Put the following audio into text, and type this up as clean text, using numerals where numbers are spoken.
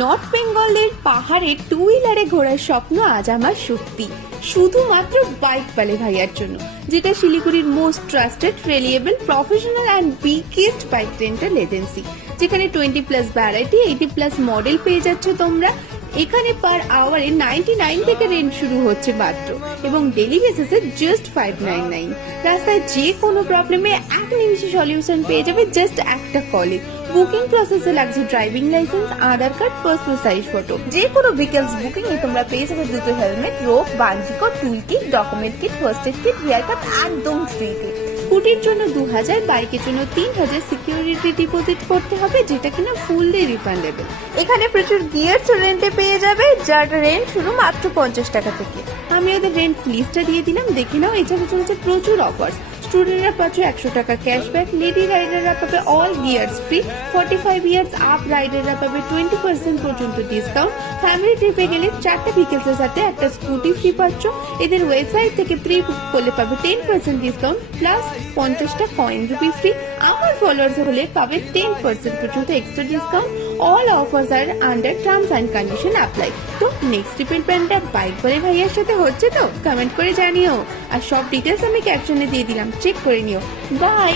North বেঙ্গলের পাহাড়ে two হুইলারে ঘোরার স্বপ্ন আজ আমার সত্যি, শুধুমাত্র বাইক বালে ভাইয়ার জন্য, যেটা শিলিগুড়ির most trusted, reliable, professional and biggest bike rental agency, যেখানে 20+ ভ্যারাইটি, 80+ মডেল পেয়ে যাচ্ছ তোমরা। এখানে পার আওয়ারে 99 থেকে রেন্ট শুরু হচ্ছে মাত্র, এবং ডেলি বেসিসে জাস্ট 599। রাস্তায় যে কোনো প্রবলেমে এক নিমিষে সলিউশন পেয়ে যাবে জাস্ট একটা কলে। বুকিং প্রসেসে লাগছে driving licence, Aadhaar card, passport size photo. যে কোনো ভিকেলস বুকিং এ তোমরা পেয়ে যাবে দুটো helmet, rope, bungee cord, tool kit, document kit, first aid kit, hair cut একদম ফ্রিতে। স্কুটির জন্য 2000, বাইকের জন্য 3000 সিকিউরিটি ডিপোজিট করতে হবে, যেটা কিনা ফুললি রিফান্ডেবল। এখানে প্রচুর গিয়ারস রেন্টে পেয়ে যাবে, যার রেন্ট শুরু মাত্র 50 টাকা থেকে। আমি ওদের রেন্ট লিস্টটা দিয়ে দিলাম, দেখে নাও। এছাড়া চলছে প্রচুর অফার্স। স্টুডেন্টরা পাচ্ছে 100 টাকা ক্যাশব্যাক, লেডি রাইডাররা পাবে all gears free, 45 years up রাইডাররা পাবে 20% পর্যন্ত ডিসকাউন্ট। ফ্যামিলি ট্রিপে গেলে 4টা ভিকেলসের সাথে একটা স্কুটি ফ্রি পাচ্ছ। এদের ওয়েবসাইট থেকে প্রি বুক করলে পাবে 10% ডিসকাউন্ট প্লাস 50টা কয়েন রুপি ফ্রি। আমার ফলোয়ার্স হলে পাবে 10% পর্যন্ত এক্সট্রা ডিসকাউন্ট। অল অফার্স আর under terms and condition apply. তো নেক্সট ট্রিপের প্ল্যানটা বাইক বলে ভাইয়ার সাথে হচ্ছে তো? কমেন্ট করে জানিও। আর সব ডিটেলস আমি ক্যাপশনে দিয়ে দিলাম, চেক করে নিও। বাই।